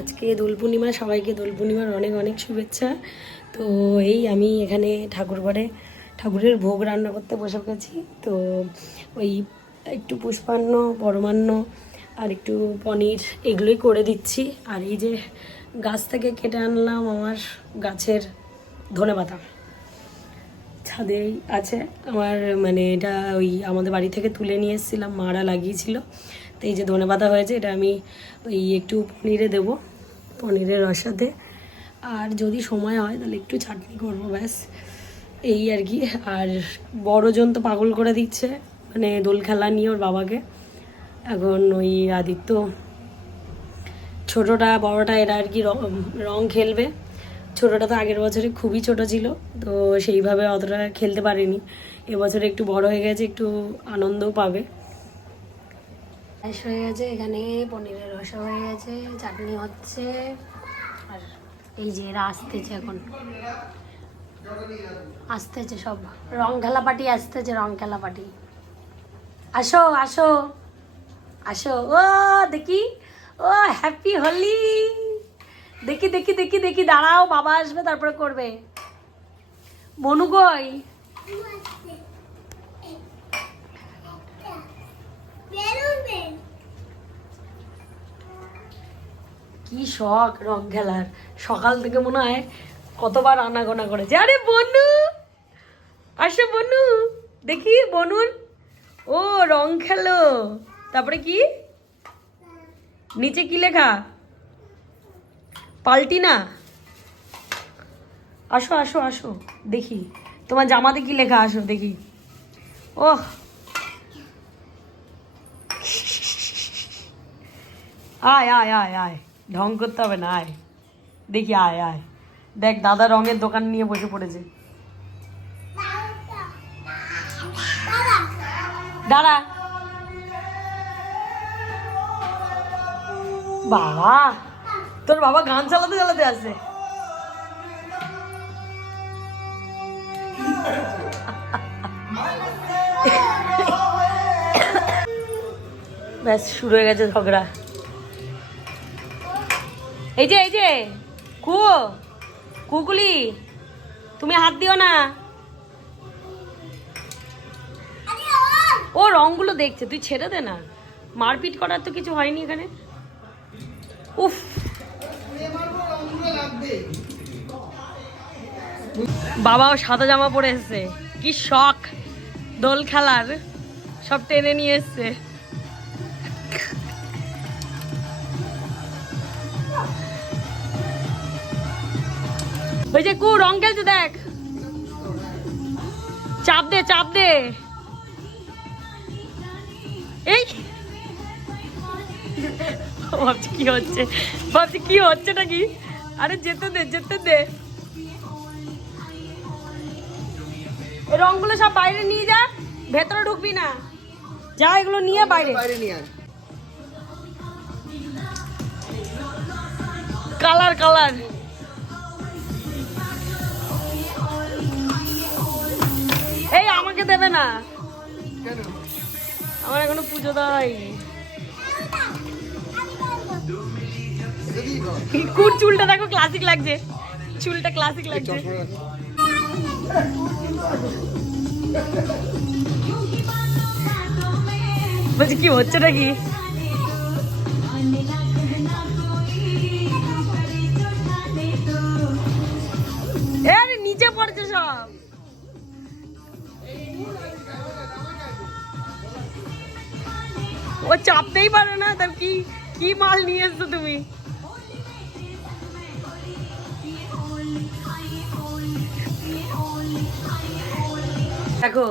আজকে দোল পূর্ণিমা, সবাইকে দোল পূর্ণিমার অনেক অনেক শুভেচ্ছা। তো এই আমি এখানে ঠাকুরঘরে ঠাকুরের ভোগ রান্না করতে বসে গেছি। তো ওই একটু পুষ্পান্ন, পরমান্ন আর একটু পনির এগুলোই করে দিচ্ছি। আর এই যে গাছ থেকে কেটে আনলাম আমার গাছের ধনেপাতা, ছাদেই আছে আমার, মানে এটা ওই আমাদের বাড়ি থেকে তুলে নিয়ে এসেছিলাম, মারা লাগিয়েছিল। তো এই যে ধনেপাতা হয়েছে, এটা আমি ওই একটু পনিরে দেবো, পনিরের রসাতে। আর যদি সময় হয় তাহলে একটু চাটনি করবো, ব্যাস এই আর কি। আর বড়জন তো পাগল করে দিচ্ছে, মানে দোল খেলা নিয়ে ওর বাবাকে। এখন ওই আদিত্য, ছোটোটা বড়টা এরা আর কি রং খেলবে। ছোটোটা তো আগের বছরে খুবই ছোট ছিল, তো সেইভাবে অতটা খেলতে পারেনি। এবছরে একটু বড় হয়ে গেছে, একটু আনন্দও পাবে। পায়েস হয়ে গেছে, এখানে পনিরের রসা হয়ে গেছে, চাটনি হচ্ছে। আর এই যে এরা আসতেছে, এখন আসতেছে সব, রং খেলা পার্টি আসতেছে, রং খেলা পার্টি। আসো আসো আসো, ও দেখি, ও হ্যাপি হোলি, দেখি দেখি দেখি দেখি, দাঁড়াও বাবা আসবে তারপরে করবে। বনু কই? কি শখ রং খেলার, সকাল থেকে মনে হয় কতবার আনাগোনা করেছে। আরে বনু, আসো বনু, দেখি বনুর, ও রং খেলো। তারপরে কি নিচে কি লেখা? পাল্টি না? আসো আসো আসো, দেখি তোমার জামাতে কি লেখা, আসো দেখি। ওহ, আয় আয় আয় আয়, ঢং করতে হবে না, আয় দেখি, আয় আয়, দেখ দাদা রঙের দোকান নিয়ে বসে পড়েছে। দাঁড়া বাবা, তোর বাবা গান চালাতে চালাতে আসে। ব্যাস শুরু হয়ে গেছে ঝগড়া। এই যে এই যে কুকুলি, তুমি হাত দিও না। ও রংগুলো দেখছে, তুই ছেড়ে দে না, মারপিট করার তো কিছু হয়নি এখানে। উফ, বাবাও সাদা জামা পরে এসছে, কি শখ দোল খেলার, সব টেনে নিয়ে এসছে। ওই যে রং খেলছে, দেখ, চাপ দে চাপ দে। এই ভাবছি কি হচ্ছে, ভাবছি কি হচ্ছে নাকি। আরে যেতে দে যেতে দে, এই রংগুলো সব বাইরে নিয়ে যা, ভেতরে ঢুকবি না, যা এগুলো নিয়ে বাইরে নিয়ে আয়। কালার কালার, এই আমাকে দেবে না, আমার এখনো পুজো দেওয়া হয়নি। কুর চুলটা দেখো, ক্লাসিক লাগছে, চুলটা ক্লাসিক লাগছে। বলছি কি হচ্ছে নাকি? আরে নিচে পড়ছে সব, ও চাপতেই পারে না। তার কি কি মাল নিয়ে এসছো তুমি? দেখো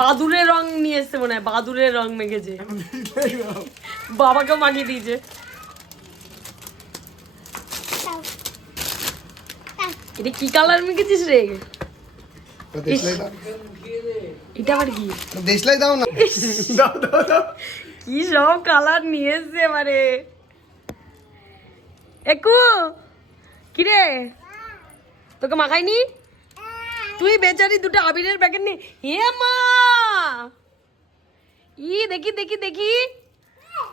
বাদুরের রং নিয়ে এসছে, মনে হয় বাদুরের রং মেখেছে, বাবাকেও মাখিয়ে দিয়েছে। এটা কি কালার মেখেছিস রে? এটা আবার কি? দেশলাই দাও না, দাও দাও দাও, কি সব কালার নিয়ে এসছে এবারে। একু কিরে, তোকে মাখাইনি? তুই বেচারি দুটো আবিরের প্যাকেট নি। হে মা, ই দেখি দেখি দেখি,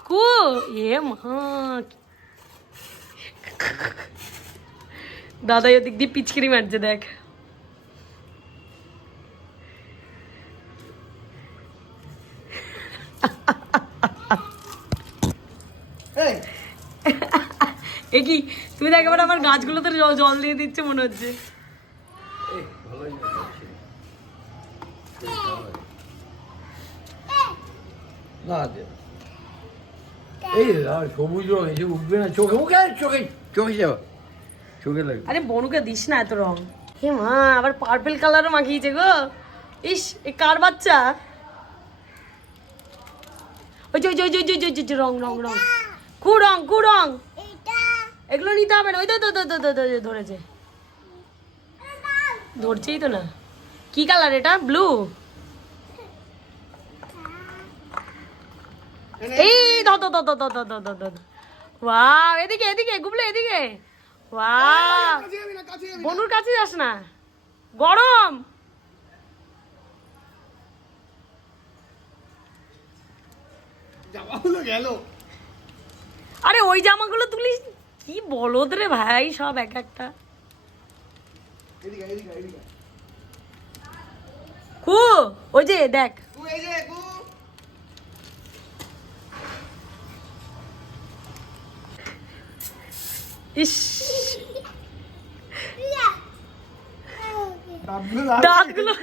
কু এ মা, দাদাই ওদিক দিয়ে পিচকিরি মারছে দেখ। এ কি তুমি দেখ এবার আমার গাছগুলোতে জল দিয়ে দিচ্ছে মনে হচ্ছে। সবুজ রং এসে উঠবে না চোখে মুখে, চোখে চোখে যাবে, চোখে লাগবে। আরে বনুকে দিস না এত রং। হে মা, আবার পার্পল কালারও মাখিয়েছে গো। ইস, এ কার বাচ্চা? ওই যে রং রং রং, কু রং। এগুলো নিতে হবে না। ওই তো ধরেছে, ধরছেই তো না। কি কালার এটা? ব্লু। এই ধর। ওয়াও, এদিকে গুবলে, এদিকে। ওয়াও, বনুর কাছে যাস না, গরম। জামাগুলো গেল। আরে ওই জামাগুলো তুলিস, কি বলদ রে ভাই, সব এক একটা। কু, ওই যে দেখ, ইস, দাঁতগুলো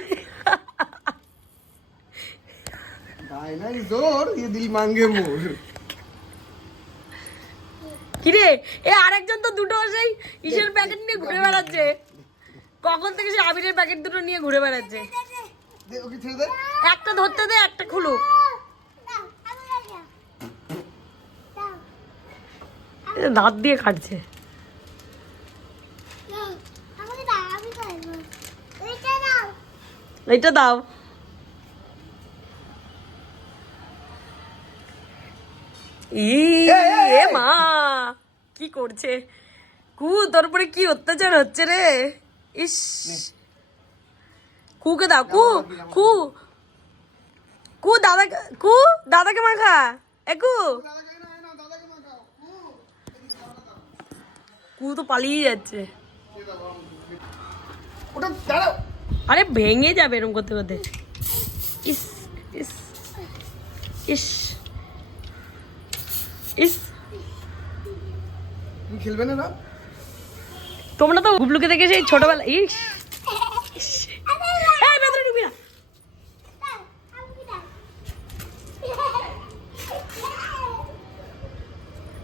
দিল মাঙ্গে মোর। কিরে, এ আরেকজন তো দুটো সেই ইসের প্যাকেট নিয়ে ঘুরে বেড়াচ্ছে। কখন থেকে সে আবিরের প্যাকেট দুটো নিয়ে ঘুরে বেড়াচ্ছে। একটা ধরতে দে, একটা খুলুক। দাঁত দিয়ে কাটছে। এইটা দাও। এ মা, কি করছে কু? তোর উপরে কি অত্যাচার হচ্ছে রে। ইস, কুকে দাও। কু দাদাকে মাখা। একু কু তো পালিয়ে যাচ্ছে। আরে ভেঙে যাবে এরকম করতে করতে। ইস ইস ইস ইস, খেলবে না? তোমরা তো গুবলুকে দেখে সেই ছোটবেলা। ইস, ভেতরে ঢুকবি না।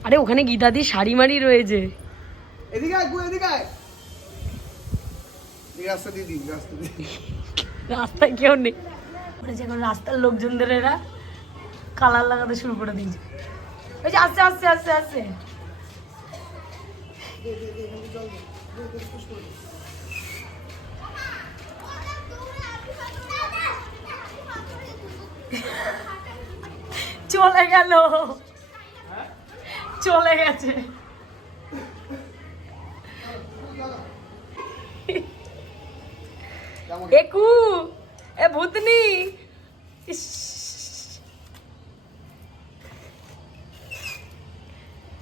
আরে ওখানে গীতা দি শাড়ি মারি রয়েছে। এদিকে আয়, এদিকে আয়। রাস্তায় কেউ নেই, এখন রাস্তার লোকজনদের এরা কালার লাগাতে শুরু করে দিয়েছে। ওই যে আসছে। চলে গেছে। একু, এ ভূতনি।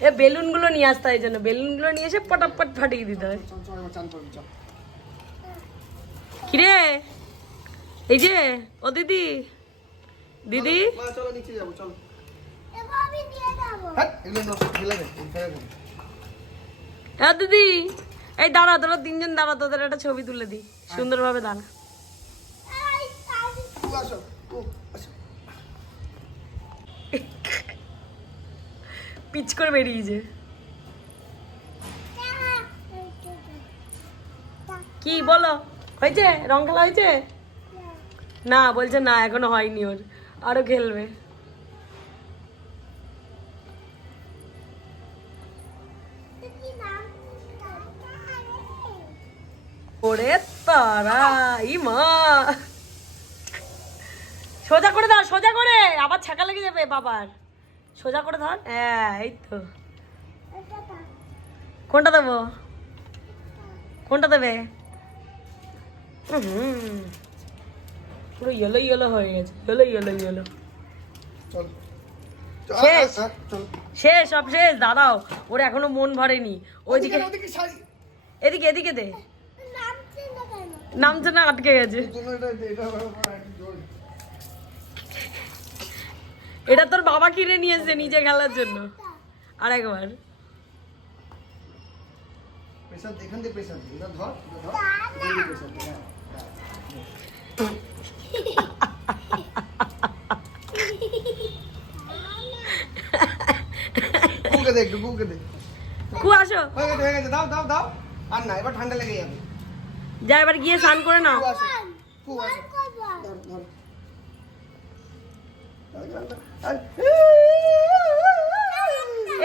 এ বেলুন গুলো নিয়ে আসতে হয়, জন্য বেলুন গুলো নিয়ে এসে পটাপট ফাটিয়ে দিতে হয়। কিরে, এই যে ও দিদি, হ্যাঁ দিদি, এই দাঁড়া, তোরা তিনজন দাঁড়া, তোদের একটা ছবি তুলে দিই সুন্দরভাবে। দাঁড়া, পিচ করে বেরিয়েছে। কি বলো, হয়েছে? রং খেলা হয়েছে? না, বলছে না, এখনো হয়নি, ওর আরো খেলবে। ওরে তারা, ই মা, সোজা করে দাও, সোজা করে, আবার ছাকা লেগে যাবে বাবার। সোজা করে ধর। হ্যাঁ, এই তো। কোনটা দেবো? কোনটা দেবে? পুরো ইয়েলো হয়ে গেছে। ইয়েলো। শেষ, সব শেষ। দাঁড়াও, ওর এখনো মন ভরেনি। ওইদিকে এদিকে এদিকে দে, নামছে না, আটকে গেছে। এটা তোর বাবা কিনে নিয়েছে নিজে খেলার জন্য। আর একবার প্রেসার এখান থেকে প্রেসার দে, এটা ধর এটা ধর, এখান থেকে প্রেসার দে, হ্যাঁ। বুকে দে একটু, বুকে দে। কু আসো, হয়ে গেছে, দাও দাও দাও। আর না, এবার ঠান্ডা লেগে যাবে। যা এবার গিয়ে স্নান করে নাও। কু আসো, কু আসো। ধর ধর।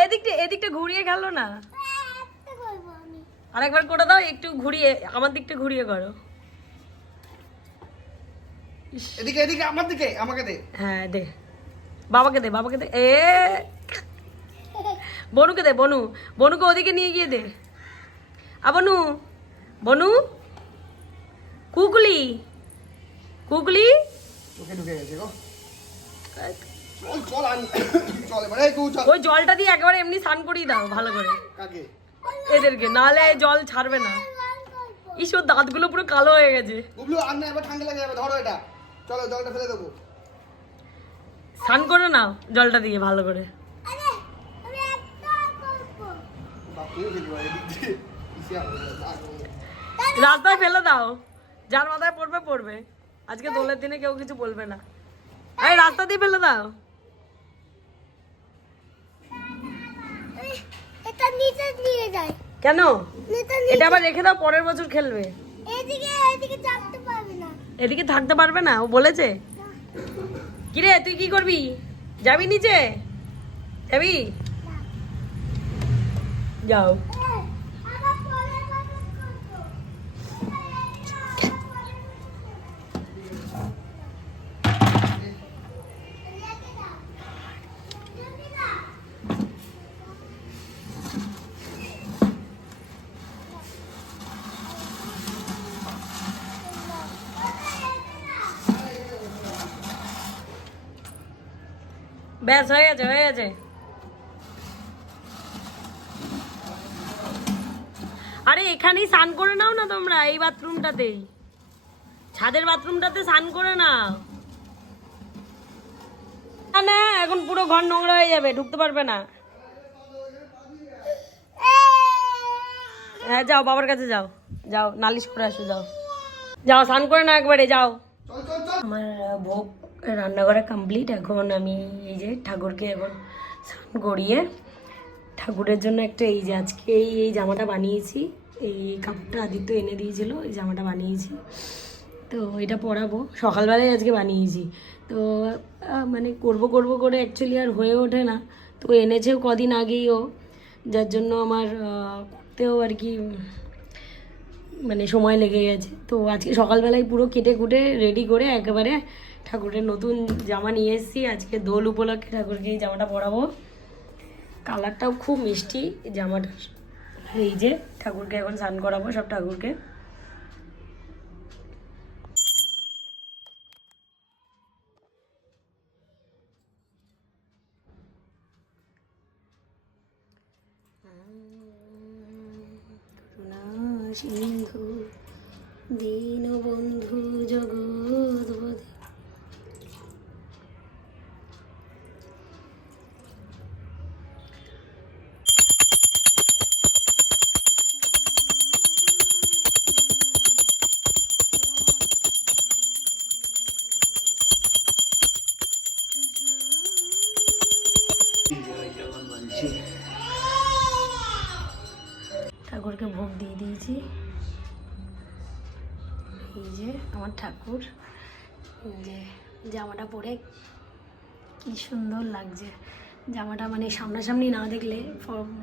এদিকটা এদিকটা ঘুরিয়ে গেল না, আরেকবার করে দাও, একটু ঘুরিয়ে আমার দিকটা ঘুরিয়ে করো। এদিকে এদিকে আমার দিকে, আমাকে দে। হ্যাঁ দে, বাবাকে দে, বাবাকে দে। এ বনুকে দে, বনু, বনুকে ওদিকে নিয়ে গিয়ে দে। বনু, বনু, কুকুলি, কুকুলি। চোখে ঢুকে গেছে গো। চল চল আন, চল এবার, এই কু চল। ওই জলটা দিয়ে একেবারে এমনি স্নান করিয়ে দাও ভালো করে কাকে? এদেরকে, নাহলে জল ছাড়বে না। ঈশ্বর, দাঁতগুলো পুরো কালো হয়ে গেছে। বুবলু আর না, এবার ঠান্ডা লেগে যাবে, ধরো এটা। চলো জলটা ফেলে দেবো। স্নান করে নাও জলটা দিয়ে ভালো করে। বাপুও ফেলবো এদিক দিয়ে। ইসে হবে, রাস্তায় ফেলে দাও, যার মাথায় পড়বে পড়বে। আজকে দোলের দিনে কেউ কিছু বলবে না। এই রাস্তা দিয়ে ফেলে দাও। এটা নিচে নিয়ে যায়, কেন? নিচে এটা আবার রেখে দাও, পরের বছর খেলবে। এদিকে এদিকে চাপতে পারবে না। এদিকে থাকতে পারবে না, ও বলেছে। কিরে তুই কি করবি? যাবি নিচে? যাবি? যাও। আবার পরের বছর করবো। ব্যাস হয়ে গেছে, হয়ে গেছে। আরে এখানেই স্নান করে নাও না তোমরা, এই বাথরুমটাতেই, ছাদের বাথরুমটাতে স্নান করে নাও। না না, এখন পুরো ঘর নোংরা হয়ে যাবে, ঢুকতে পারবে না। হ্যাঁ যাও, বাবার কাছে যাও, যাও নালিশ করে আসো, যাও যাও, স্নান করে না একবারে, যাও। চল চল চল। আমার ভোগ রান্না করা কমপ্লিট। এখন আমি এই যে ঠাকুরকে এখন স্নান করিয়ে ঠাকুরের জন্য একটা, এই যে আজকে এই জামাটা বানিয়েছি, এই কাপড়টা আদিত্য এনে দিয়েছিল, এই জামাটা বানিয়েছি। তো এটা পরাবো, সকালবেলায় আজকে বানিয়েছি। তো মানে করব করব করে অ্যাকচুয়ালি আর হয়ে ওঠে না। তো এনেছেও কদিন আগেই ও, যার জন্য আমার করতেও আর কি মানে সময় লেগে গেছে। তো আজকে সকালবেলায় পুরো কেটে কুটে রেডি করে একেবারে ঠাকুরের নতুন জামা নিয়ে এসেছি। আজকে দোল উপলক্ষে ঠাকুরকে এই জামাটা পরাবো। কালারটাও খুব মিষ্টি এই জামাটার। এই যে ঠাকুরকে এখন স্নান করাবো, সব ঠাকুরকে। সিন্ধু দীনবন্ধু জগৎপতি। ঠাকুরকে ভোগ দিয়ে দিয়েছি। এই যে আমার ঠাকুর, যে জামাটা পরে কি সুন্দর লাগছে। জামাটা মানে সামনাসামনি না দেখলে,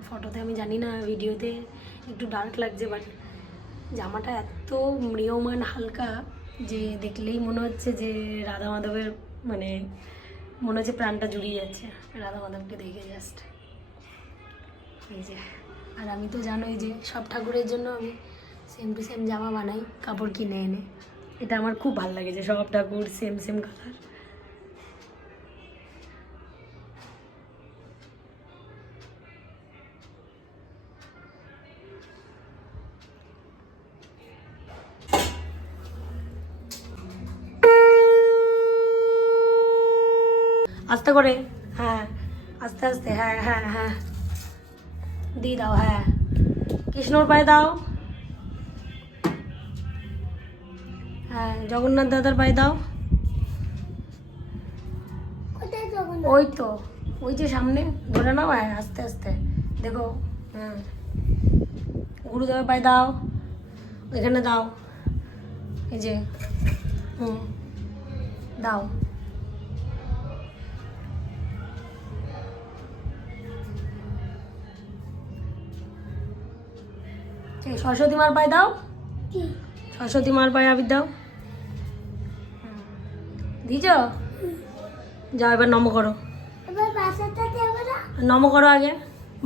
ফটোতে আমি জানি না, ভিডিওতে একটু ডার্ক লাগছে, বাট জামাটা এত ম্রিয়মান হালকা যে দেখলেই মনে হচ্ছে যে রাধা মাধবের, মানে মনে হচ্ছে প্রাণটা জুড়িয়ে যাচ্ছে রাধা মাধবকে দেখে জাস্ট। এই যে, আর আমি তো জানোই যে সব ঠাকুরের জন্য আমি সেম টু সেম জামা বানাই কাপড় কিনে এনে। এটা আমার খুব ভালো লাগে যে সব ঠাকুর সেম সেম কালার। আস্তে করে, হ্যাঁ আস্তে আস্তে, হ্যাঁ হ্যাঁ হ্যাঁ দিয়ে দাও, হ্যাঁ কৃষ্ণর পায়ে দাও, হ্যাঁ জগন্নাথ দাদার পায়ে দাও, কোথায় যাবো না? ওই তো ওই যে সামনে ধরে নাও, হ্যাঁ আস্তে আস্তে দেখো, হুম গুরুদেবের পায়ে দাও, ওইখানে দাও, এই যে হুম দাও, ঠিক, সরস্বতী মার পায়ে দাও, কি? সরস্বতী মার পায়ে আবির দাও, দিয়েছ? যাও এবার নম করো, এবার বাসাটা যাবো না? নম করো আগে,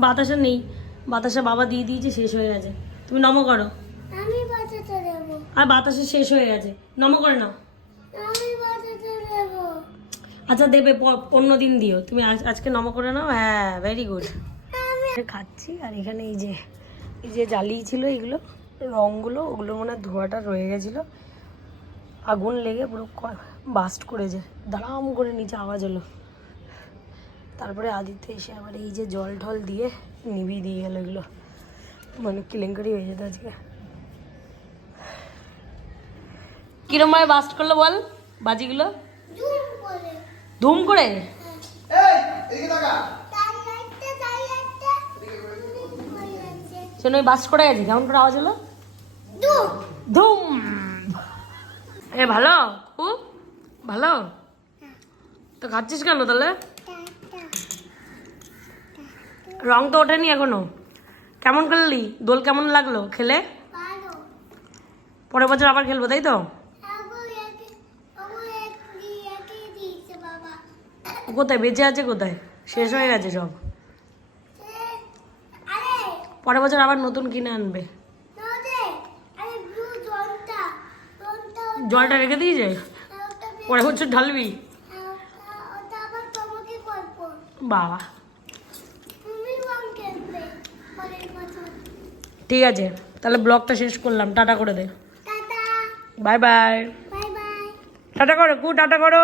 বাতাসা নেই, বাতাসা বাবা দিয়ে দিয়েছে, শেষ হয়ে গেছে, তুমি নম করো, আমি বাসাটা যাবো। আর বাতাসা শেষ হয়ে গেছে, নম করে নাও। আমি বাসাটা যাবো। আচ্ছা দেবে, অন্য দিন দিও, তুমি আজকে নম করে নাও, হ্যাঁ ভেরি গুড। খাচ্ছি আর এখানে এই যে জ্বালিয়ে ছিল এইগুলো রঙগুলো, ওগুলো মনে হয় ধোঁয়াটা রয়ে গেছিলো, আগুন লেগে পুরো বাস্ট করেছে, দাঁড়াম করে নিচে আওয়াজ হলো, তারপরে আদিত্য এসে আবার এই যে জল ঢল দিয়ে নিভিয়ে দিয়ে গেলো এগুলো, মানে কেলেঙ্কারি হয়ে যেত আজকে। কিরম ভাবে বাস্ট করলো বল বাজিগুলো, জুম করে। ধুম করে, এই এদিকে তাকা। তাই একটা। হয়ে যাচ্ছে। শোনো ওই বাস্ট করে গেছে, কেমন করে আওয়াজ হলো, দুম। ধুম। এ ভালো, খুব ভালো, তো খাচ্ছিস কেন তাহলে? রং তো ওঠেনি এখনো, কেমন খেললি, দোল কেমন লাগলো খেলে? ভালো। পরের বছর আবার খেলবো তাই তো? একে দিয়েছে বাবা। কোথায় বেঁচে আছে, কোথায় শেষ হয়ে গেছে সব, আরে পরের বছর আবার নতুন কিনে আনবে। নদে, আরে ব্লু জলটা জলটা রেখে দিয়েছে, পরের বছর ঢালবি, ওটা আবার তোমাকে করবো। বাবা তুমি রং খেলবে পরের বছর। ঠিক আছে, তাহলে ব্লগটা শেষ করলাম, টাটা করে দে, tata, bye bye, bye bye. Tata করো, টাটা করো।